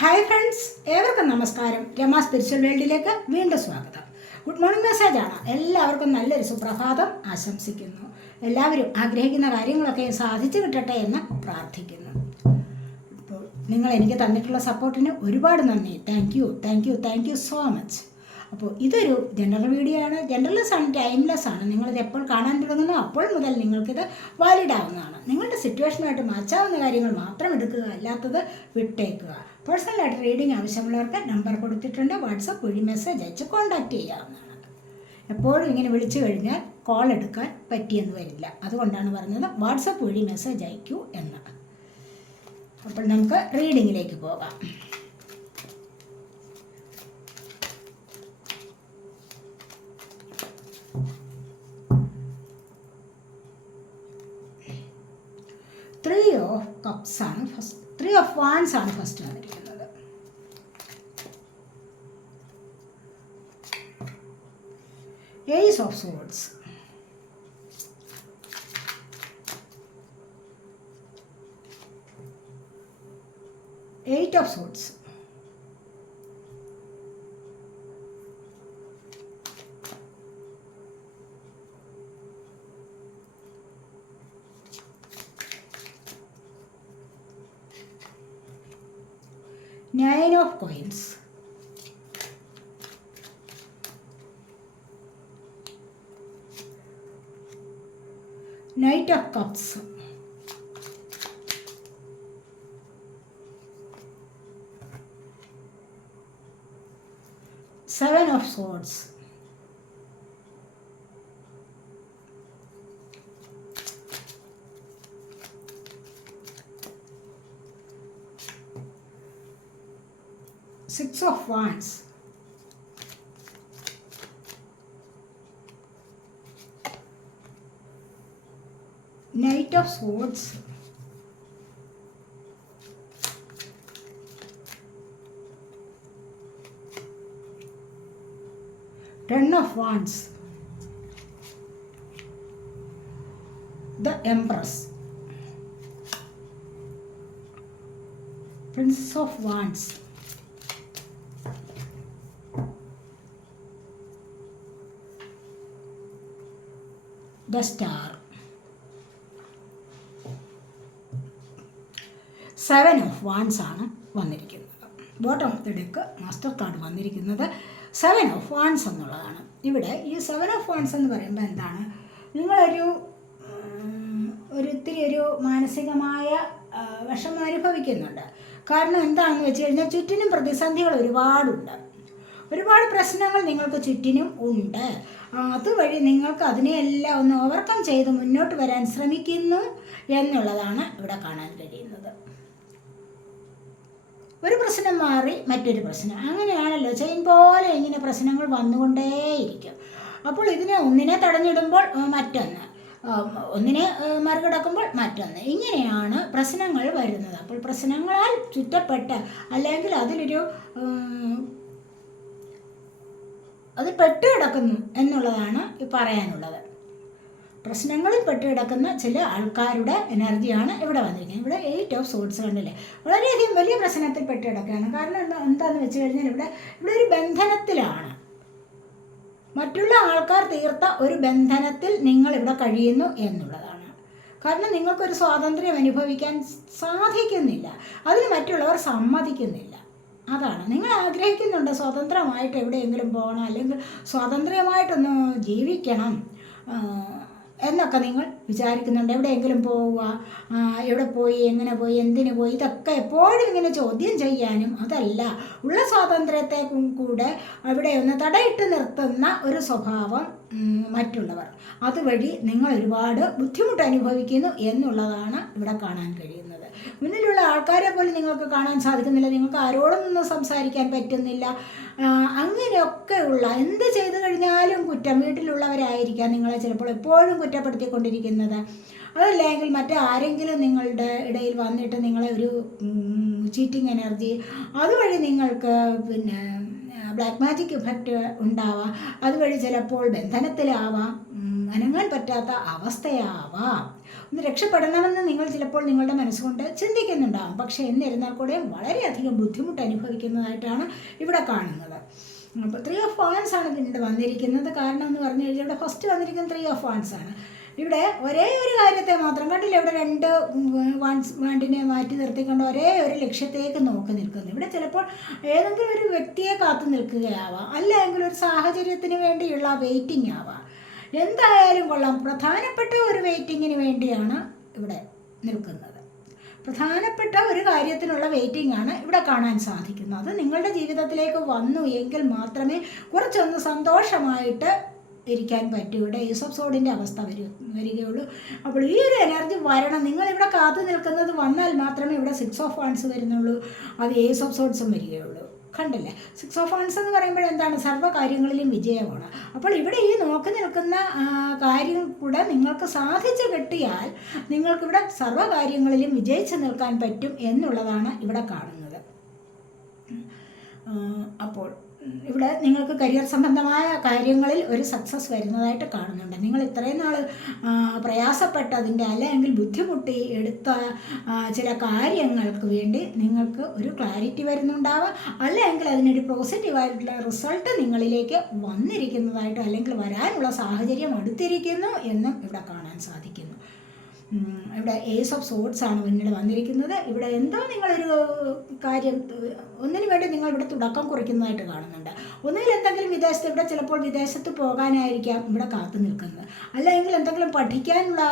Hi friends ഏവർക്കും നമസ്കാരം. Rama spiritual വേൾഡിലേക്ക് വീണ്ടും സ്വാഗതം. ഗുഡ് മോർണിംഗ് മെസ്സേജ് ആണ്. എല്ലാവർക്കും നല്ലൊരു സുപ്രഭാതം ആശംസിക്കുന്നു. എല്ലാവരും ആഗ്രഹിക്കുന്ന കാര്യങ്ങളൊക്കെ സാധിച്ചു കിട്ടട്ടെ എന്ന് പ്രാർത്ഥിക്കുന്നു. ഇപ്പോൾ നിങ്ങൾ എനിക്ക് തന്നിട്ടുള്ള സപ്പോർട്ടിന് ഒരുപാട് നന്ദി. Thank you thank you thank you so much അപ്പോൾ ഇതൊരു ജനറൽ വീഡിയോ ആണ്. ജനറൽസ് ആണ് ടൈംലെസ് ആണ്. നിങ്ങളിത് എപ്പോൾ കാണാൻ തുടങ്ങുന്നു അപ്പോൾ മുതൽ നിങ്ങൾക്കിത് വാലിഡ് ആവുന്നതാണ്. നിങ്ങളുടെ സിറ്റുവേഷനുമായിട്ട് മാച്ചാവുന്ന കാര്യങ്ങൾ മാത്രം എടുക്കുക അല്ലാത്തത് വിട്ടേക്കുക. പേഴ്സണലായിട്ട് റീഡിംഗ് ആവശ്യമുള്ളവർക്ക് നമ്പർ കൊടുത്തിട്ടുണ്ട്. വാട്സപ്പ് വഴി മെസ്സേജ് അയച്ച് കോൺടാക്റ്റ് ചെയ്യാവുന്നതാണ്. എപ്പോഴും ഇങ്ങനെ വിളിച്ചു കഴിഞ്ഞാൽ കോൾ എടുക്കാൻ പറ്റിയെന്ന് വരില്ല. അതുകൊണ്ടാണ് പറഞ്ഞത് വാട്സപ്പ് വഴി മെസ്സേജ് അയക്കൂ എന്ന്. അപ്പോൾ നമുക്ക് റീഡിങ്ങിലേക്ക് പോകാം. Three of cups first three of wands ആണ് ഫസ്റ്റ് വന്നിരിക്കുന്നത് ace of swords. Eight of swords. Nine of coins. Knight of cups seven of swords six of wands. foods ten of wands. The empress. Princess of wands. The star. Seven of wands ആണ് വന്നിരിക്കുന്നത്. Bottom of the deck master card വന്നിരിക്കുന്നത് seven of wands എന്നുള്ളതാണ്. ഇവിടെ ഈ seven of vans എന്ന് പറയുമ്പോൾ എന്താണ്? നിങ്ങളൊരു ഒരു ഇത്തിരി ഒരു മാനസികമായ വിഷമം അനുഭവിക്കുന്നുണ്ട്. കാരണം എന്താണെന്ന് വെച്ച് കഴിഞ്ഞാൽ ചുറ്റിനും പ്രതിസന്ധികൾ ഒരുപാടുണ്ട്. ഒരുപാട് പ്രശ്നങ്ങൾ നിങ്ങൾക്ക് ചുറ്റിനും ഉണ്ട്. അതുവഴി നിങ്ങൾക്ക് അതിനെയെല്ലാം ഒന്ന് ഓവർകം ചെയ്ത് മുന്നോട്ട് വരാൻ ശ്രമിക്കുന്നു എന്നുള്ളതാണ് ഇവിടെ കാണാൻ കഴിയുന്നത്. ഒരു പ്രശ്നം മാറി മറ്റൊരു പ്രശ്നം. അങ്ങനെയാണല്ലോ ചെയിൻ പോലെ ഇങ്ങനെ പ്രശ്നങ്ങൾ വന്നുകൊണ്ടേയിരിക്കും. അപ്പോൾ ഇതിനെ ഒന്നിനെ തടഞ്ഞിടുമ്പോൾ മറ്റൊന്ന്. ഒന്നിനെ മറികടക്കുമ്പോൾ മറ്റൊന്ന്. ഇങ്ങനെയാണ് പ്രശ്നങ്ങൾ വരുന്നത്. അപ്പോൾ പ്രശ്നങ്ങളാൽ ചുറ്റപ്പെട്ട് അല്ലെങ്കിൽ അതിലൊരു അത് പെട്ട് കിടക്കുന്നു എന്നുള്ളതാണ് പറയാനുള്ളത്. പ്രശ്നങ്ങളിൽ പെട്ടുകിടക്കുന്ന ചില ആൾക്കാരുടെ എനർജിയാണ് ഇവിടെ വന്നിരിക്കുന്നത്. ഇവിടെ എയ്റ്റ് ഓഫ് സോഡ്സ് കണ്ടില്ലേ? വളരെയധികം വലിയ പ്രശ്നത്തിൽ പെട്ടുകിടക്കുകയാണ് കാരണം എന്താ എന്താണെന്ന് വെച്ച് കഴിഞ്ഞാൽ ഇവിടെ ഇവിടെ ഒരു ബന്ധനത്തിലാണ്. മറ്റുള്ള ആൾക്കാർ തീർത്ത ഒരു ബന്ധനത്തിൽ നിങ്ങൾ ഇവിടെ കഴിയുന്നു എന്നുള്ളതാണ്. കാരണം നിങ്ങൾക്കൊരു സ്വാതന്ത്ര്യം അനുഭവിക്കാൻ സാധിക്കുന്നില്ല. അതിന് മറ്റുള്ളവർ സമ്മതിക്കുന്നില്ല. അതാണ്. നിങ്ങൾ ആഗ്രഹിക്കുന്നുണ്ട് സ്വതന്ത്രമായിട്ട് എവിടെയെങ്കിലും പോകണം? അല്ലെങ്കിൽ സ്വാതന്ത്ര്യമായിട്ടൊന്ന് ജീവിക്കണം. എന്നൊക്കെ നിങ്ങൾ വിചാരിക്കുന്നുണ്ട്. എവിടെയെങ്കിലും പോവുക എവിടെ പോയി എങ്ങനെ പോയി എന്തിനു പോയി ഇതൊക്കെ എപ്പോഴും ഇങ്ങനെ ചോദ്യം ചെയ്യാനും അതല്ല. ഉള്ള സ്വാതന്ത്ര്യത്തെ കൂടെ അവിടെ ഒന്ന് തടയിട്ട് നിർത്തുന്ന ഒരു സ്വഭാവം മറ്റുള്ളവർ. അതുവഴി നിങ്ങൾ ഒരുപാട് ബുദ്ധിമുട്ട് അനുഭവിക്കുന്നു എന്നുള്ളതാണ് ഇവിടെ കാണാൻ കഴിയുന്നത്. മുന്നിലുള്ള ആൾക്കാരെ പോലും നിങ്ങൾക്ക് കാണാൻ സാധിക്കുന്നില്ല. നിങ്ങൾക്ക് ആരോടും സംസാരിക്കാൻ പറ്റുന്നില്ല. അങ്ങനെയൊക്കെയുള്ള എന്ത് ചെയ്തു കഴിഞ്ഞാലും കുറ്റം വീട്ടിലുള്ളവരായിരിക്കാം നിങ്ങളെ ചിലപ്പോൾ എപ്പോഴും കുറ്റപ്പെടുത്തിക്കൊണ്ടിരിക്കുന്നത്. അതല്ലെങ്കിൽ മറ്റാരെങ്കിലും നിങ്ങളുടെ ഇടയിൽ വന്നിട്ട് നിങ്ങളെ ഒരു ചീറ്റിംഗ് എനർജി അതുവഴി നിങ്ങൾക്ക് പിന്നെ ബ്ലാക്ക് മാജിക് ഇഫക്റ്റ് ഉണ്ടാവാം. അതുവഴി ചിലപ്പോൾ ബന്ധനത്തിലാവാം. അനങ്ങാൻ പറ്റാത്ത അവസ്ഥയാവാം. ഒന്ന് രക്ഷപ്പെടണമെന്ന് നിങ്ങൾ ചിലപ്പോൾ നിങ്ങളുടെ മനസ്സുകൊണ്ട് ചിന്തിക്കുന്നുണ്ടാകും പക്ഷേ എന്നിരുന്നാൽ കൂടെ വളരെയധികം ബുദ്ധിമുട്ട് അനുഭവിക്കുന്നതായിട്ടാണ് ഇവിടെ കാണുന്നത്. അപ്പോൾ ത്രീ ഓഫ് വാൻസ് ആണ് പിന്നീട് വന്നിരിക്കുന്നത്. കാരണം എന്ന് പറഞ്ഞു കഴിഞ്ഞാൽ ഇവിടെ ഫസ്റ്റ് വന്നിരിക്കുന്നത് ത്രീ ഓഫ് വാൻസ് ആണ്. ഇവിടെ ഒരേ ഒരു കാര്യത്തെ മാത്രം കണ്ടില്ല. ഇവിടെ രണ്ട് വാൻസ് വാണ്ടിനെ മാറ്റി നിർത്തിക്കൊണ്ട് ഒരേ ഒരു ലക്ഷ്യത്തേക്ക് നോക്കി നിൽക്കുന്നു. ഇവിടെ ചിലപ്പോൾ ഏതെങ്കിലും ഒരു വ്യക്തിയെ കാത്തു നിൽക്കുകയാവാം. അല്ലെങ്കിൽ ഒരു സാഹചര്യത്തിന് വേണ്ടിയുള്ള വെയിറ്റിംഗ് ആവാം. എന്തായാലും കൊള്ളാം. പ്രധാനപ്പെട്ട ഒരു വെയിറ്റിങ്ങിന് വേണ്ടിയാണ് ഇവിടെ നിൽക്കുന്നത്. പ്രധാനപ്പെട്ട ഒരു കാര്യത്തിനുള്ള വെയിറ്റിംഗ് ആണ് ഇവിടെ കാണാൻ സാധിക്കുന്നത്. അത് നിങ്ങളുടെ ജീവിതത്തിലേക്ക് വന്നു എങ്കിൽ മാത്രമേ കുറച്ചൊന്ന് സന്തോഷമായിട്ട് ഇരിക്കാൻ പറ്റൂ. ഇവിടെ ഏസ് ഓഫ് സോഡിന്റെ അവസ്ഥ വരും വരികയുള്ളൂ. അപ്പോൾ ഈ ഒരു എനർജി വരണം. നിങ്ങളിവിടെ കാത്തു നിൽക്കുന്നത് വന്നാൽ മാത്രമേ ഇവിടെ സിക്സ് ഓഫ് വൺസ് വരുന്നുള്ളൂ. അത് ഏസ് ഓഫ് സോഡ്സും വരികയുള്ളൂ. കണ്ടല്ലേ? സിക്സ് ഓഫ് വൺസ് എന്ന് പറയുമ്പോൾ എന്താണ്? സർവ കാര്യങ്ങളിലും വിജയമാണ്. അപ്പോൾ ഇവിടെ ഈ നോക്കി നിൽക്കുന്ന കാര്യം കൂടെ നിങ്ങൾക്ക് സാധിച്ചു കിട്ടിയാൽ നിങ്ങൾക്കിവിടെ സർവ കാര്യങ്ങളിലും വിജയിച്ചു നിൽക്കാൻ പറ്റും എന്നുള്ളതാണ് ഇവിടെ കാണുന്നത്. അപ്പോൾ ഇവിടെ നിങ്ങൾക്ക് കരിയർ സംബന്ധമായ കാര്യങ്ങളിൽ ഒരു സക്സസ് വരുന്നതായിട്ട് കാണുന്നുണ്ട്. നിങ്ങൾ ഇത്രയും നാൾ പ്രയാസപ്പെട്ടതിന്റെ അല്ലെങ്കിൽ ബുദ്ധിമുട്ടി എടുത്ത ചില കാര്യങ്ങൾക്ക് വേണ്ടി നിങ്ങൾക്ക് ഒരു ക്ലാരിറ്റി വരുന്നുണ്ടാവുക അല്ലെങ്കിൽ അതിനൊരു പോസിറ്റീവായിട്ടുള്ള റിസൾട്ട് നിങ്ങളിലേക്ക് വന്നിരിക്കുന്നതായിട്ട് അല്ലെങ്കിൽ വരാനുള്ള സാഹചര്യം അടുത്തിരിക്കുന്നു എന്നും ഇവിടെ കാണാൻ സാധിക്കുന്നു. ഇവിടെ ഏസ് ഓഫ് സോട്ട്സ് ആണ് പിന്നീട് വന്നിരിക്കുന്നത്. ഇവിടെ എന്തോ നിങ്ങളൊരു കാര്യം ഒന്നിനു വേണ്ടി നിങ്ങൾ ഇവിടെ തുടക്കം കുറിക്കുന്നതായിട്ട് കാണുന്നുണ്ട്. ഒന്നിൽ എന്തെങ്കിലും വിദേശത്ത് ഇവിടെ ചിലപ്പോൾ വിദേശത്ത് പോകാനായിരിക്കാം ഇവിടെ കാത്തു നിൽക്കുന്നത്. അല്ലെങ്കിൽ എന്തെങ്കിലും പഠിക്കാനുള്ള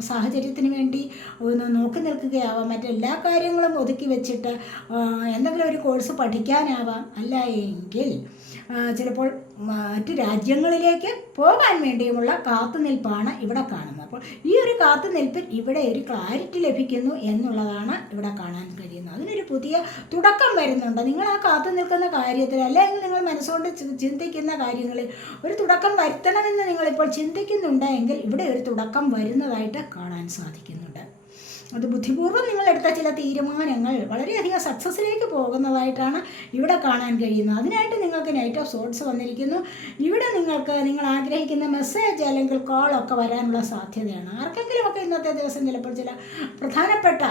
സാഹചര്യത്തിന് വേണ്ടി ഒന്ന് നോക്കി നിൽക്കുകയാവാം. മറ്റെല്ലാ കാര്യങ്ങളും ഒതുക്കി വെച്ചിട്ട് എന്തെങ്കിലും ഒരു കോഴ്സ് പഠിക്കാനാവാം. അല്ല എങ്കിൽ ചിലപ്പോൾ മറ്റ് രാജ്യങ്ങളിലേക്ക് പോകാൻ വേണ്ടിയുമുള്ള കാത്തുനിൽപ്പാണ് ഇവിടെ കാണുന്നത്. അപ്പോൾ ഈ ഒരു കാത്തുനിൽപ്പിൽ ഇവിടെ ഒരു ക്ലാരിറ്റി ലഭിക്കുന്നു എന്നുള്ളതാണ് ഇവിടെ കാണാൻ കഴിയുന്നത്. അതിനൊരു പുതിയ തുടക്കം വരുന്നുണ്ട്. നിങ്ങൾ ആ കാത്തു നിൽക്കുന്ന കാര്യത്തിൽ അല്ലെങ്കിൽ നിങ്ങൾ മനസ്സുകൊണ്ട് ചിന്തിക്കുന്ന കാര്യങ്ങളിൽ ഒരു തുടക്കം വരുത്തണമെന്ന് നിങ്ങളിപ്പോൾ ചിന്തിക്കുന്നുണ്ടെങ്കിൽ ഇവിടെ ഒരു തുടക്കം വരുന്നതായിട്ട് കാണാൻ സാധിക്കുന്നുണ്ട് അത് ബുദ്ധിപൂർവം നിങ്ങൾ എടുത്ത ചില തീരുമാനങ്ങൾ വളരെയധികം സക്സസ്സിലേക്ക് പോകുന്നതായിട്ടാണ് ഇവിടെ കാണാൻ കഴിയുന്നത്. അതിനായിട്ട് നിങ്ങൾക്ക് നൈറ്റ് ഓഫ് സോട്ട്സ് വന്നിരിക്കുന്നു. ഇവിടെ നിങ്ങൾക്ക് നിങ്ങൾ ആഗ്രഹിക്കുന്ന മെസ്സേജ് അല്ലെങ്കിൽ കോളൊക്കെ വരാനുള്ള സാധ്യതയാണ്. ആർക്കെങ്കിലുമൊക്കെ ഇന്നത്തെ ദിവസം ചിലപ്പോൾ ചില പ്രധാനപ്പെട്ട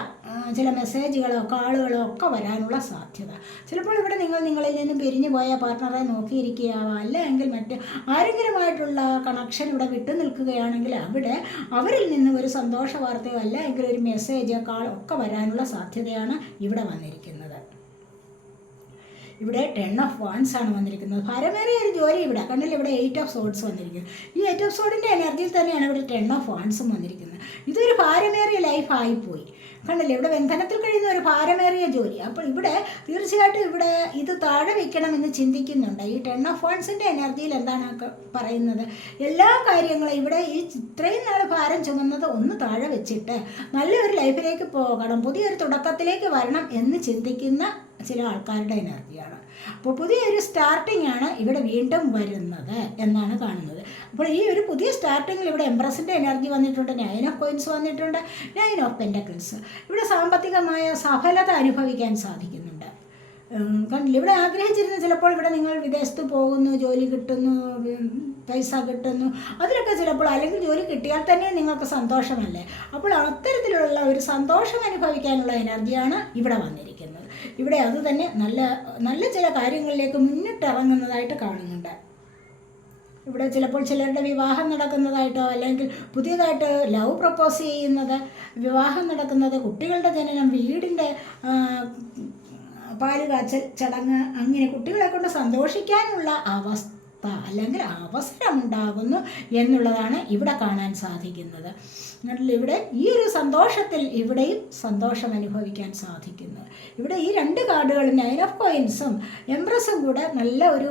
ചില കാളുകളോ ഒക്കെ വരാനുള്ള സാധ്യത. ചിലപ്പോൾ ഇവിടെ നിങ്ങൾ നിങ്ങളിൽ നിന്നും പിരിഞ്ഞു പോയ പാർട്ട്ണറെ നോക്കിയിരിക്കുകയാവാം. അല്ലെങ്കിൽ മറ്റ് ആരെങ്കിലുമായിട്ടുള്ള കണക്ഷൻ ഇവിടെ വിട്ടു നിൽക്കുകയാണെങ്കിൽ അവിടെ അവരിൽ നിന്ന് ഒരു സന്തോഷ വാർത്തയോ അല്ലെങ്കിൽ ഒരു മെസ്സേജ് കാൾ ഒക്കെ വരാനുള്ള സാധ്യതയാണ് ഇവിടെ വന്നിരിക്കുന്നത്. ഇവിടെ ടെൻ ഓഫ് വാൻസ് ആണ് വന്നിരിക്കുന്നത്. ഭാരമേറിയ ഒരു ജോലി ഇവിടെ. കണ്ടില്ല ഇവിടെ എയ്റ്റ് ഓഫ് സോഡ്സ് വന്നിരിക്കുന്നത് ഈ എയ്റ്റ് ഓഫ് സോഡിന്റെ എനർജിയിൽ തന്നെയാണ് ഇവിടെ ടെൻ ഓഫ് വാൻസും വന്നിരിക്കുന്നത്. ഇതൊരു ഭാരമേറിയ ലൈഫായിപ്പോയി കണ്ടില്ലേ? ഇവിടെ ബന്ധനത്തിൽ കഴിയുന്ന ഒരു ഭാരമേറിയ ജോലി. അപ്പോൾ ഇവിടെ തീർച്ചയായിട്ടും ഇവിടെ ഇത് താഴെ വയ്ക്കണമെന്ന് ചിന്തിക്കുന്നുണ്ട്. ഈ ടെൻ ഓഫ് ഫോൺസിന്റെ എനർജിയിൽ എന്താണ് പറയുന്നത്? എല്ലാ കാര്യങ്ങളും ഇവിടെ ഈ ഇത്രയും നാൾ ഭാരം ചുമന്നത് ഒന്ന് താഴെ വെച്ചിട്ട് നല്ലൊരു ലൈഫിലേക്ക് പോകണം പുതിയൊരു തുടക്കത്തിലേക്ക് വരണം എന്ന് ചിന്തിക്കുന്ന ചില ആൾക്കാരുടെ എനർജിയാണ്. അപ്പോൾ പുതിയൊരു സ്റ്റാർട്ടിംഗ് ആണ് ഇവിടെ വീണ്ടും വരുന്നത് എന്നാണ് കാണുന്നത്. അപ്പോൾ ഈ ഒരു പുതിയ സ്റ്റാർട്ടിങ്ങിൽ ഇവിടെ എംപ്രസിന്റെ എനർജി വന്നിട്ടുണ്ട് നയൻ ഓഫ് കോയിൻസ് വന്നിട്ടുണ്ട് നയൻ ഓഫ് പെന്റക്കിൾസ് ഇവിടെ സാമ്പത്തികമായ സഫലത അനുഭവിക്കാൻ സാധിക്കുന്നുണ്ട്. കണ്ടില്ല? ഇവിടെ ആഗ്രഹിച്ചിരുന്ന ചിലപ്പോൾ ഇവിടെ നിങ്ങൾ വിദേശത്ത് പോകുന്നു ജോലി കിട്ടുന്നു പൈസ കിട്ടുന്നു. അതിലൊക്കെ ചിലപ്പോൾ അല്ലെങ്കിൽ ജോലി കിട്ടിയാൽ തന്നെ നിങ്ങൾക്ക് സന്തോഷമല്ലേ? അപ്പോൾ അത്തരത്തിലുള്ള ഒരു സന്തോഷം അനുഭവിക്കാനുള്ള എനർജിയാണ് ഇവിടെ വന്നിരിക്കുന്നത്. ഇവിടെ അതുതന്നെ നല്ല നല്ല ചില കാര്യങ്ങളിലേക്ക് മുന്നിട്ടിറങ്ങുന്നതായിട്ട് കാണുന്നുണ്ട്. ഇവിടെ ചിലപ്പോൾ ചിലരുടെ വിവാഹം നടക്കുന്നതായിട്ടോ അല്ലെങ്കിൽ പുതിയതായിട്ട് ലവ് പ്രപ്പോസ് ചെയ്യുന്നത് വിവാഹം നടക്കുന്നത് കുട്ടികളുടെ ജനനം വീടിന്റെ പാൽ കാച്ചൽ ചടങ്ങ് അങ്ങനെ കുട്ടികളെ കൊണ്ട് സന്തോഷിക്കാനുള്ള അവസ്ഥ അല്ലെങ്കിൽ അവസരം ഉണ്ടാകുന്നു എന്നുള്ളതാണ് ഇവിടെ കാണാൻ സാധിക്കുന്നത്. ഇവിടെ ഈ ഒരു സന്തോഷത്തിൽ ഇവിടെയും സന്തോഷം അനുഭവിക്കാൻ സാധിക്കുന്നു. ഇവിടെ ഈ രണ്ട് കാർഡുകളും നയൻ ഓഫ് കോയിൻസും എംപ്രസും കൂടെ നല്ല ഒരു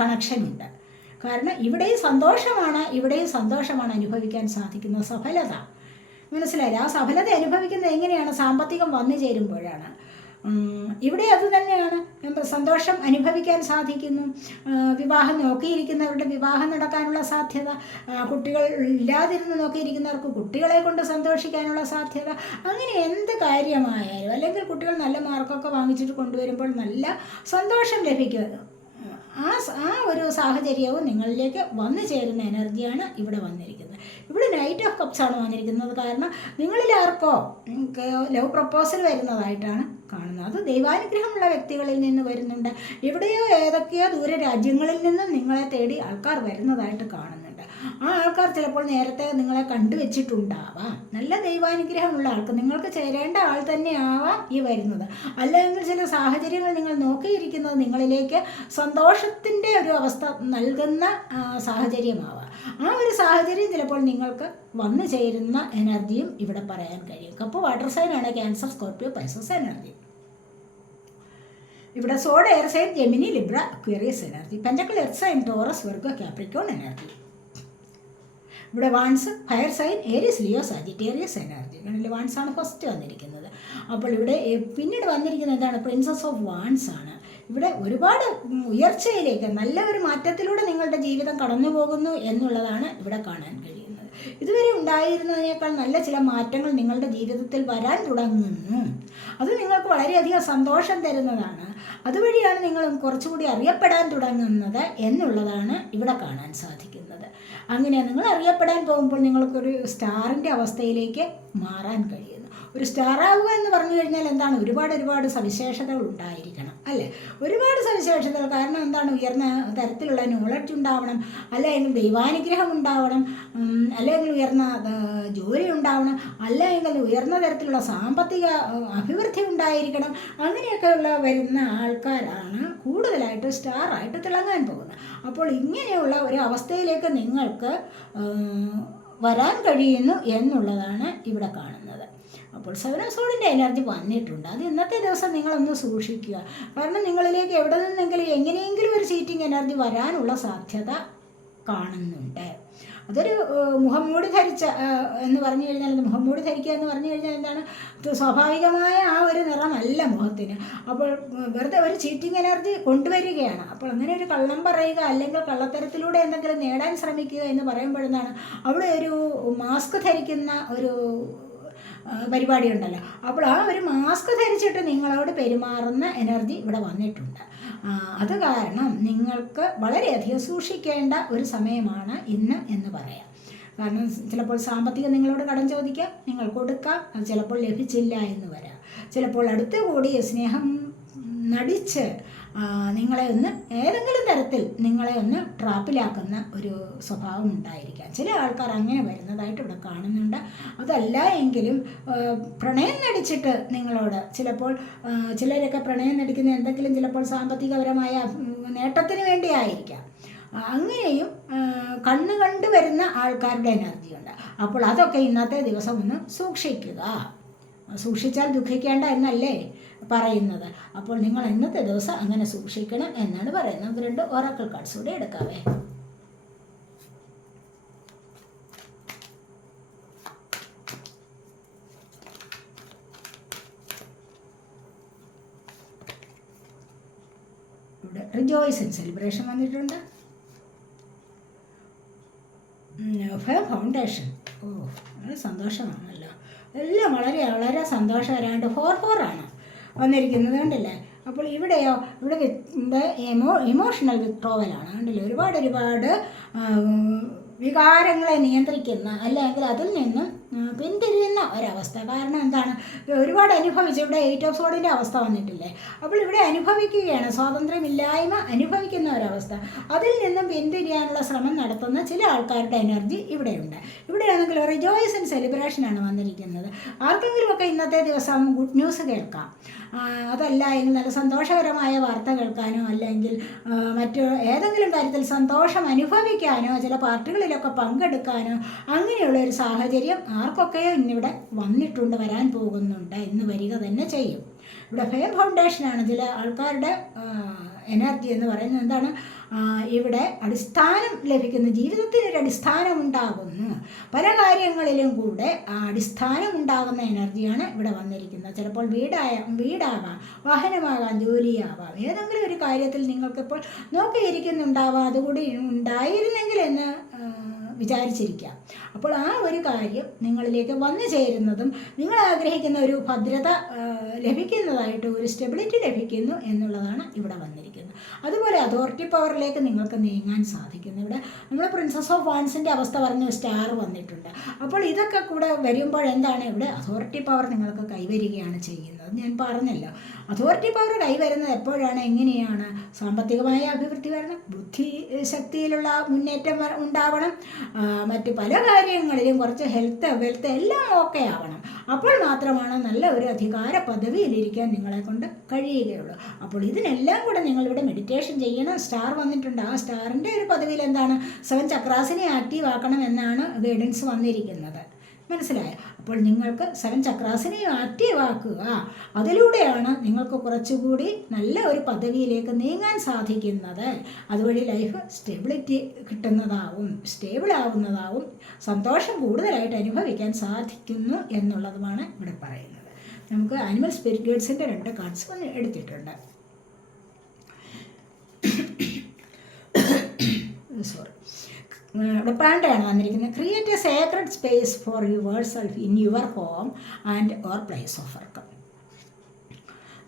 കണക്ഷൻ ഉണ്ട് കാരണം ഇവിടെയും സന്തോഷമാണ് ഇവിടെയും സന്തോഷമാണ് അനുഭവിക്കാൻ സാധിക്കുന്നത് സഫലത. മനസ്സിലായില്ല? ആ സഫലത അനുഭവിക്കുന്നത് എങ്ങനെയാണ്? സാമ്പത്തികം വന്നു ചേരുമ്പോഴാണ്. ഇവിടെ അത് തന്നെയാണ്. സന്തോഷം അനുഭവിക്കാൻ സാധിക്കുന്നു. വിവാഹം നോക്കിയിരിക്കുന്നവരുടെ വിവാഹം നടക്കാനുള്ള സാധ്യത കുട്ടികൾ ഇല്ലാതിരുന്ന് നോക്കിയിരിക്കുന്നവർക്ക് കുട്ടികളെ കൊണ്ട് സന്തോഷിക്കാനുള്ള സാധ്യത അങ്ങനെ എന്ത് കാര്യമായാലും അല്ലെങ്കിൽ കുട്ടികൾ നല്ല മാർക്കൊക്കെ വാങ്ങിച്ചിട്ട് കൊണ്ടുവരുമ്പോൾ നല്ല സന്തോഷം ലഭിക്കും. ആ ആ ഒരു സാഹചര്യവും നിങ്ങളിലേക്ക് വന്നു ചേരുന്ന എനർജിയാണ് ഇവിടെ വന്നിരിക്കുന്നത്. ഇവിടെ നൈറ്റ് ഓഫ് കപ്സ് ആണ് വന്നിരിക്കുന്നത്. കാരണം നിങ്ങളിലാർക്കോ ലവ് പ്രപ്പോസൽ വരുന്നതായിട്ടാണ് കാണുന്നത്. അത് ദൈവാനുഗ്രഹമുള്ള വ്യക്തികളിൽ നിന്ന് വരുന്നുണ്ട്. എവിടെയോ ഏതൊക്കെയോ ദൂര രാജ്യങ്ങളിൽ നിന്നും നിങ്ങളെ തേടി ആൾക്കാർ വരുന്നതായിട്ട് ആ ആൾക്കാർ ചിലപ്പോൾ നേരത്തെ നിങ്ങളെ കണ്ടുവച്ചിട്ടുണ്ടാവാം നല്ല ദൈവാനുഗ്രഹമുള്ള ആൾക്ക് നിങ്ങൾക്ക് ചേരേണ്ട ആൾ തന്നെയാവാം ഈ വരുന്നത്. അല്ലെങ്കിൽ ചില സാഹചര്യങ്ങൾ നിങ്ങൾ നോക്കിയിരിക്കുന്നത് നിങ്ങളിലേക്ക് സന്തോഷത്തിന്റെ ഒരു അവസ്ഥ നൽകുന്ന സാഹചര്യമാവാം. ആ ഒരു സാഹചര്യം ചിലപ്പോൾ നിങ്ങൾക്ക് വന്നു ചേരുന്ന എനർജിയും ഇവിടെ പറയാൻ കഴിയും. കപ്പ് വാട്ടർ സൈനാണ് ക്യാൻസർ സ്കോർപ്പിയോ പൈസസ് എനർജി. ഇവിടെ sword air sign Gemini Libra Aquarius energy. Pentacle earth sign Taurus Virgo Capricorn energy. ഇവിടെ wands fire sign Aries Leo Sagittarius energy കണ്ടില്ലേ വാൺസ് ആണ് ഫസ്റ്റ് വന്നിരിക്കുന്നത്. അപ്പോൾ ഇവിടെ പിന്നീട് വന്നിരിക്കുന്നത് എന്താണ്? പ്രിൻസസ് ഓഫ് വാൺസ് ആണ്. ഇവിടെ ഒരുപാട് ഉയർച്ചയിലേക്ക് നല്ല ഒരു മാറ്റത്തിലൂടെ നിങ്ങളുടെ ജീവിതം കടന്നു പോകുന്നു എന്നുള്ളതാണ് ഇവിടെ കാണാൻ കഴിയുന്നത്. ഇതുവരെ ഉണ്ടായിരുന്നതിനേക്കാൾ നല്ല ചില മാറ്റങ്ങൾ നിങ്ങളുടെ ജീവിതത്തിൽ വരാൻ തുടങ്ങുന്നു. അത് നിങ്ങൾക്ക് വളരെയധികം സന്തോഷം തരുന്നതാണ്. അതുവഴിയാണ് നിങ്ങൾ കുറച്ചുകൂടി അറിയപ്പെടാൻ തുടങ്ങുന്നത് എന്നുള്ളതാണ് ഇവിടെ കാണാൻ സാധിക്കുന്നത്. അങ്ങനെ നിങ്ങൾ അറിയപ്പെടാൻ പോകുമ്പോൾ നിങ്ങൾക്കൊരു സ്റ്റാറിന്റെ അവസ്ഥയിലേക്ക് മാറാൻ കഴിയുന്നു ഒരു സ്റ്റാർ ആവുക എന്ന് പറഞ്ഞു കഴിഞ്ഞാൽ എന്താണ്? ഒരുപാട് ഒരുപാട് സവിശേഷതകൾ ഉണ്ടായിരിക്കണം അല്ലേ? ഒരുപാട് സവിശേഷതകൾ. കാരണം എന്താണ്? ഉയർന്ന തരത്തിലുള്ള നോളജ് ഉണ്ടാവണം അല്ലെങ്കിൽ ദൈവാനുഗ്രഹം ഉണ്ടാവണം അല്ലെങ്കിൽ ഉയർന്ന ജോലി ഉണ്ടാവണം അല്ലെങ്കിൽ ഉയർന്ന തരത്തിലുള്ള സാമ്പത്തിക അഭിവൃദ്ധി ഉണ്ടായിരിക്കണം. അങ്ങനെയൊക്കെയുള്ള വരുന്ന ആൾക്കാരാണ് കൂടുതലായിട്ട് സ്റ്റാറായിട്ട് തിളങ്ങാൻ പോകുന്നത്. അപ്പോൾ ഇങ്ങനെയുള്ള ഒരു അവസ്ഥയിലേക്ക് നിങ്ങൾക്ക് വരാൻ കഴിയുന്നു എന്നുള്ളതാണ് ഇവിടെ കാണുന്നത്. അപ്പോൾ സെവൻ ഓഫ് സോഡിന്റെ എനർജി വന്നിട്ടുണ്ട്. അത് ഇന്നത്തെ ദിവസം നിങ്ങളൊന്ന് സൂക്ഷിക്കുക. കാരണം നിങ്ങളിലേക്ക് എവിടെ നിന്നെങ്കിലും എങ്ങനെയെങ്കിലും ഒരു ചീറ്റിംഗ് എനർജി വരാനുള്ള സാധ്യത കാണുന്നുണ്ട്. അതൊരു മുഖംമൂടി ധരിച്ച എന്ന് പറഞ്ഞു കഴിഞ്ഞാൽ മുഖംമൂടി ധരിക്കുക എന്ന് പറഞ്ഞു കഴിഞ്ഞാൽ എന്താണ്? സ്വാഭാവികമായ ആ ഒരു നിറമല്ല മുഖത്തിന്. അപ്പോൾ വെറുതെ ഒരു ചീറ്റിംഗ് എനർജി കൊണ്ടുവരികയാണ്. അപ്പോൾ അങ്ങനെ ഒരു കള്ളം പറയുക അല്ലെങ്കിൽ കള്ളത്തരത്തിലൂടെ എന്തെങ്കിലും നേടാൻ ശ്രമിക്കുക എന്ന് പറയുമ്പോഴെന്താണ്? അവിടെ ഒരു മാസ്ക് ധരിക്കുന്ന ഒരു പരിപാടി ഉണ്ടല്ലോ അപ്പോൾ ആ ഒരു മാസ്ക് ധരിച്ചിട്ട് നിങ്ങളോട് പെരുമാറുന്ന എനർജി ഇവിടെ വന്നിട്ടുണ്ട്. അത് കാരണം നിങ്ങൾക്ക് വളരെയധികം സൂക്ഷിക്കേണ്ട ഒരു സമയമാണ് ഇന്ന് എന്ന് പറയാം. കാരണം ചിലപ്പോൾ സാമ്പത്തികം നിങ്ങളോട് കടം ചോദിക്കാം നിങ്ങൾ കൊടുക്കാം അത് ചിലപ്പോൾ ലഭിച്ചില്ല എന്ന് വരാം. ചിലപ്പോൾ അടുത്ത കൂടി സ്നേഹം നടിച്ച് നിങ്ങളെ ഒന്ന് ഏതെങ്കിലും തരത്തിൽ നിങ്ങളെ ഒന്ന് ട്രാപ്പിലാക്കുന്ന ഒരു സ്വഭാവം ഉണ്ടായിരിക്കാം. ചില ആൾക്കാർ അങ്ങനെ വരുന്നതായിട്ട് ഇവിടെ കാണുന്നുണ്ട്. അതല്ല എങ്കിലും പ്രണയം നടിച്ചിട്ട് നിങ്ങളോട് ചിലപ്പോൾ ചിലരൊക്കെ പ്രണയം നടിക്കുന്ന എന്തെങ്കിലും ചിലപ്പോൾ സാമ്പത്തികപരമായ നേട്ടത്തിന് വേണ്ടിയായിരിക്കാം. അങ്ങനെയും കണ്ണ് കണ്ടു വരുന്ന ആൾക്കാരുടെ എനർജി ഉണ്ട് അപ്പോൾ അതൊക്കെ ഇന്നത്തെ ദിവസം ഒന്ന് സൂക്ഷിക്കുക. സൂക്ഷിച്ചാൽ ദുഃഖിക്കേണ്ട എന്നല്ലേ? പറയുന്നത്. അപ്പോൾ നിങ്ങൾ ഇന്നത്തെ ദിവസം അങ്ങനെ സൂക്ഷിക്കണം എന്നാണ് പറയുന്നത്. നമുക്ക് രണ്ട് ഒറാക്കൾ കാർഡ്സ് കൂടെ എടുക്കാവേ. ഇവിടെ റിജോയ്സ് ഇൻ സെലിബ്രേഷൻ വന്നിട്ടുണ്ട്. ഫൗണ്ടേഷൻ ഓ വളരെ സന്തോഷമാണല്ലോ. എല്ലാം വളരെ വളരെ സന്തോഷകരമായിട്ട് ഫോർ ഫോർ ആണ്. വന്നിരിക്കുന്നത് കണ്ടില്ലേ? അപ്പോൾ ഇവിടെയോ ഇവിടെ എമോ ഇമോഷണൽ വിത്രോവലാണ് കണ്ടില്ലേ? ഒരുപാട് ഒരുപാട് വികാരങ്ങളെ നിയന്ത്രിക്കുന്ന അല്ലെങ്കിൽ അതിൽ നിന്നും പിന്തിരിയുന്ന ഒരവസ്ഥ. കാരണം എന്താണ്? ഒരുപാട് അനുഭവിച്ചു ഇവിടെ എയ്റ്റ് ഓഫ് സോഡിന്റെ അവസ്ഥ വന്നിട്ടില്ലേ? അപ്പോൾ ഇവിടെ അനുഭവിക്കുകയാണ്. സ്വാതന്ത്ര്യമില്ലായ്മ അനുഭവിക്കുന്ന ഒരവസ്ഥ. അതിൽ നിന്നും പിന്തിരിയാനുള്ള ശ്രമം നടത്തുന്ന ചില ആൾക്കാരുടെ എനർജി ഇവിടെയുണ്ട്. ഇവിടെയാണെങ്കിൽ റിജോയ്സ് ആൻഡ് സെലിബ്രേഷനാണ് വന്നിരിക്കുന്നത്. ആർക്കെങ്കിലുമൊക്കെ ഇന്നത്തെ ദിവസം ഗുഡ് ന്യൂസ് കേൾക്കാം. അതല്ല എങ്കിൽ നല്ല സന്തോഷകരമായ വാർത്ത കേൾക്കാനോ അല്ലെങ്കിൽ മറ്റു ഏതെങ്കിലും കാര്യത്തിൽ സന്തോഷം അനുഭവിക്കാനോ ചില പാർട്ടികളിലൊക്കെ പങ്കെടുക്കാനോ അങ്ങനെയുള്ള ഒരു സാഹചര്യം ആർക്കൊക്കെയോ ഇന്നിവിടെ വന്നിട്ടുണ്ട് വരാൻ പോകുന്നുണ്ട് എന്ന് വരിക തന്നെ ചെയ്യും. ഇവിടെ ഫെയിം ഫൗണ്ടേഷനാണ് ചില ആൾക്കാരുടെ എനർജി എന്ന് പറയുന്നത് എന്താണ്? ഇവിടെ അടിസ്ഥാനം ലഭിക്കുന്നു. ജീവിതത്തിന് ഒരു അടിസ്ഥാനം ഉണ്ടാകുന്നു. പല കാര്യങ്ങളിലും കൂടെ അടിസ്ഥാനം ഉണ്ടാകുന്ന എനർജിയാണ് ഇവിടെ വന്നിരിക്കുന്നത്. ചിലപ്പോൾ വീടായ വീടാകാം വാഹനമാകാം ജോലിയാവാം. ഏതെങ്കിലും ഒരു കാര്യത്തിൽ നിങ്ങൾക്കിപ്പോൾ നോക്കിയിരിക്കുന്നുണ്ടാവാം. അതുകൂടി ഉണ്ടായിരുന്നെങ്കിൽ എന്ന് വിചാരിച്ചിരിക്കാം അപ്പോൾ ആ ഒരു കാര്യം നിങ്ങളിലേക്ക് വന്നു ചേരുന്നതും നിങ്ങൾ ആഗ്രഹിക്കുന്ന ഒരു ഭദ്രത ലഭിക്കുന്നതായിട്ട് ഒരു സ്റ്റെബിലിറ്റി ലഭിക്കുന്നു എന്നുള്ളതാണ് ഇവിടെ വന്നിരിക്കുന്നത്. അതുപോലെ അതോറിറ്റി പവറിലേക്ക് നിങ്ങൾക്ക് നീങ്ങാൻ സാധിക്കുന്നു. ഇവിടെ നമ്മൾ പ്രിൻസസ് ഓഫ് വാൻസിന്റെ അവസ്ഥ പറഞ്ഞ സ്റ്റാർ വന്നിട്ടുണ്ട്. അപ്പോൾ ഇതൊക്കെ കൂടെ വരുമ്പോൾ എന്താണ് ഇവിടെ അതോറിറ്റി പവർ നിങ്ങൾക്ക് കൈവരികയാണ് ചെയ്യുന്നത്? ഞാൻ പറഞ്ഞല്ലോ. അതോറിറ്റി പവർ കൈവരുന്നത് എപ്പോഴാണ്? എങ്ങനെയാണ്? സാമ്പത്തികമായ അഭിവൃദ്ധി വരണം ബുദ്ധി ശക്തിയിലുള്ള മുന്നേറ്റം ഉണ്ടാവണം മറ്റ് പല കാര്യങ്ങളിലും കുറച്ച് ഹെൽത്ത് വെൽത്ത് എല്ലാം ഓക്കെ ആവണം. അപ്പോൾ മാത്രമാണ് നല്ല ഒരു അധികാര പദവിയിലിരിക്കാൻ നിങ്ങളെ കൊണ്ട് കഴിയുകയുള്ളൂ. അപ്പോൾ ഇതിനെല്ലാം കൂടെ നിങ്ങളിവിടെ മെഡിറ്റേഷൻ ചെയ്യണം. സ്റ്റാർ വന്നിട്ടുണ്ട്. ആ സ്റ്റാറിന്റെ ഒരു പദവിയിൽ എന്താണ്? സെവൻ ചക്രാസിനെ ആക്റ്റീവ് ആക്കണം എന്നാണ് ഗൈഡൻസ് വന്നിരിക്കുന്നത്. മനസ്സിലായോ? അപ്പോൾ നിങ്ങൾക്ക് സെവൻ ചക്രാസിനെയും ആക്റ്റീവ് ആക്കുക. അതിലൂടെയാണ് നിങ്ങൾക്ക് കുറച്ചുകൂടി നല്ല ഒരു പദവിയിലേക്ക് നീങ്ങാൻ സാധിക്കുന്നത്. അതുവഴി ലൈഫ് സ്റ്റെബിലിറ്റി കിട്ടുന്നതാവും സ്റ്റേബിൾ ആവുന്നതാവും സന്തോഷം കൂടുതലായിട്ട് അനുഭവിക്കാൻ സാധിക്കുന്നു എന്നുള്ളതുമാണ് ഇവിടെ പറയുന്നത്. നമുക്ക് ആനിമൽ സ്പിരിറ്റ് ഗൈഡ്സിന്റെ രണ്ട് കാർഡ്സ് എടുത്തിട്ടുണ്ട്. സോറി ഇവിടെ പാണ്ടയാണ് വന്നിരിക്കുന്നത് create a sacred space for yourself in your home and or place of work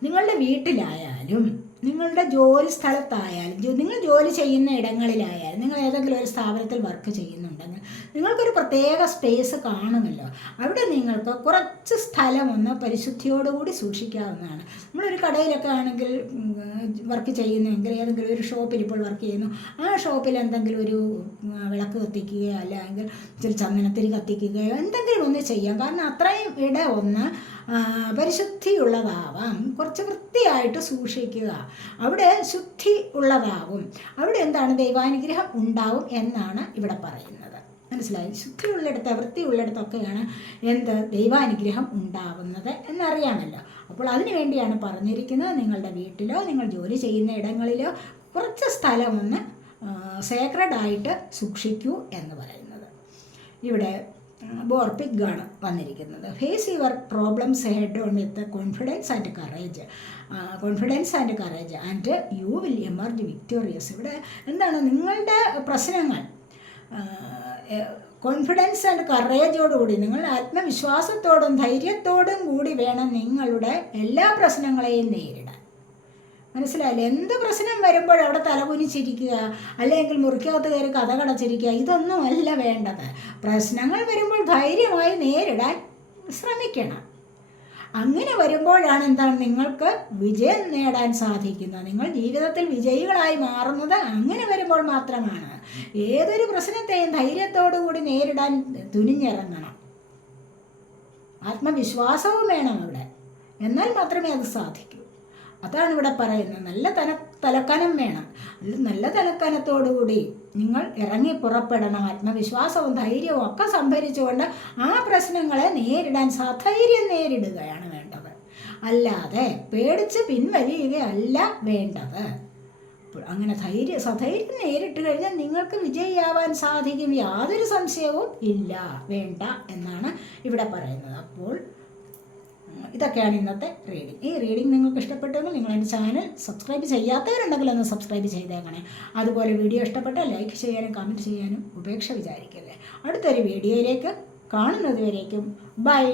നിങ്ങളുടെ വീട്ടിലായാലും നിങ്ങളുടെ ജോലി സ്ഥലത്തായാലും നിങ്ങൾ ജോലി ചെയ്യുന്ന ഇടങ്ങളിലായാലും നിങ്ങൾ ഏതെങ്കിലും ഒരു സ്ഥാപനത്തിൽ വർക്ക് ചെയ്യുന്നുണ്ടെങ്കിൽ നിങ്ങൾക്കൊരു പ്രത്യേക സ്പേസ് കാണുമല്ലോ അവിടെ നിങ്ങൾക്ക് കുറച്ച് സ്ഥലം ഒന്ന് പരിശുദ്ധിയോടുകൂടി സൂക്ഷിക്കാവുന്നതാണ്. നമ്മളൊരു കടയിലൊക്കെ ആണെങ്കിൽ വർക്ക് ചെയ്യുന്നെങ്കിൽ ഏതെങ്കിലും ഒരു ഷോപ്പിൽ ഇപ്പോൾ വർക്ക് ചെയ്യുന്നു. ആ ഷോപ്പിൽ എന്തെങ്കിലും ഒരു വിളക്ക് കത്തിക്കുകയോ അല്ലെങ്കിൽ ഇച്ചിരി ചന്ദനത്തിരി കത്തിക്കുകയോ എന്തെങ്കിലും ഒന്ന് ചെയ്യാം. കാരണം അത്രയും ഇട ഒന്ന് പരിശുദ്ധിയുള്ളതാവാം. കുറച്ച് വൃത്തിയായിട്ട് സൂക്ഷിക്കുക. അവിടെ ശുദ്ധി ഉള്ളതാവും അവിടെ എന്താണ് ദൈവാനുഗ്രഹം ഉണ്ടാവും എന്നാണ് ഇവിടെ പറയുന്നത്. മനസ്സിലായി. ശുദ്ധിയുള്ളിടത്ത് വൃത്തിയുള്ളിടത്തൊക്കെയാണ് എന്ത് ദൈവാനുഗ്രഹം ഉണ്ടാവുന്നത് എന്നറിയാമല്ലോ. അപ്പോൾ അതിനു വേണ്ടിയാണ് പറഞ്ഞിരിക്കുന്നത് നിങ്ങളുടെ വീട്ടിലോ നിങ്ങൾ ജോലി ചെയ്യുന്ന ഇടങ്ങളിലോ കുറച്ച് സ്ഥലമൊന്ന് സേക്രഡായിട്ട് സൂക്ഷിക്കൂ എന്ന് പറയുന്നത്. ഇവിടെ ബോർപിഗ് ആണ് വന്നിരിക്കുന്നത്. Face your problems head on with confidence and courage confidence and courage and you will emerge victorious ഇവിടെ എന്താണ്? നിങ്ങളുടെ പ്രശ്നങ്ങൾ കോൺഫിഡൻസ് ആൻഡ് കറേജോടുകൂടി നിങ്ങൾ ആത്മവിശ്വാസത്തോടും ധൈര്യത്തോടും കൂടി വേണം നിങ്ങളുടെ എല്ലാ പ്രശ്നങ്ങളെയും നേരിടാൻ. മനസ്സിലായില്ലേ? എന്ത് പ്രശ്നം വരുമ്പോൾ അവിടെ തലകുനിച്ചിരിക്കുക അല്ലെങ്കിൽ മുറിക്കകത്ത് കയറി കഥ കടച്ചിരിക്കുക ഇതൊന്നും അല്ല വേണ്ടത്. പ്രശ്നങ്ങൾ വരുമ്പോൾ ധൈര്യമായി നേരിടാൻ ശ്രമിക്കണം. അങ്ങനെ വരുമ്പോഴാണ് എന്താണ് നിങ്ങൾക്ക് വിജയം നേടാൻ സാധിക്കുന്നത്. നിങ്ങൾ ജീവിതത്തിൽ വിജയികളായി മാറുന്നത് അങ്ങനെ വരുമ്പോൾ മാത്രമാണ്. ഏതൊരു പ്രശ്നത്തെയും ധൈര്യത്തോടു കൂടി നേരിടാൻ തുനിഞ്ഞിറങ്ങണം. ആത്മവിശ്വാസവും വേണം അവിടെ. എന്നാൽ മാത്രമേ അത് സാധിക്കൂ. അതാണ് ഇവിടെ പറയുന്നത്. നല്ല തല തലക്കനം വേണം. നല്ല- തലക്കനത്തോടുകൂടി നിങ്ങൾ ഇറങ്ങി പുറപ്പെടണം. ആത്മവിശ്വാസവും ധൈര്യവും ഒക്കെ സംഭരിച്ചുകൊണ്ട് ആ പ്രശ്നങ്ങളെ നേരിടാൻ സധൈര്യം നേരിടുകയാണ് വേണ്ടത്. അല്ലാതെ പേടിച്ച് പിൻവലിയുകയല്ല വേണ്ടത്. അങ്ങനെ ധൈര്യം സധൈര്യം നേരിട്ട് കഴിഞ്ഞാൽ നിങ്ങൾക്ക് വിജയിയാവാൻ സാധിക്കും. യാതൊരു സംശയവും ഇല്ല. വേണ്ട എന്നാണ് ഇവിടെ പറയുന്നത്. അപ്പോൾ ഇതൊക്കെയാണ് ഇന്നത്തെ റീഡിംഗ് ഈ റീഡിംഗ് നിങ്ങൾക്ക് ഇഷ്ടപ്പെട്ടെങ്കിൽ നിങ്ങൾ എന്റെ ചാനൽ സബ്സ്ക്രൈബ് ചെയ്യാത്തവരുണ്ടെങ്കിൽ ഒന്ന് സബ്സ്ക്രൈബ് ചെയ്തേക്കണേ. അതുപോലെ വീഡിയോ ഇഷ്ടപ്പെട്ടാൽ ലൈക്ക് ചെയ്യാനും കമന്റ് ചെയ്യാനും ഉപേക്ഷ വിചാരിക്കല്ലേ. അടുത്തൊരു വീഡിയോയിലേക്ക് കാണുന്നതുവരേക്കും ബൈ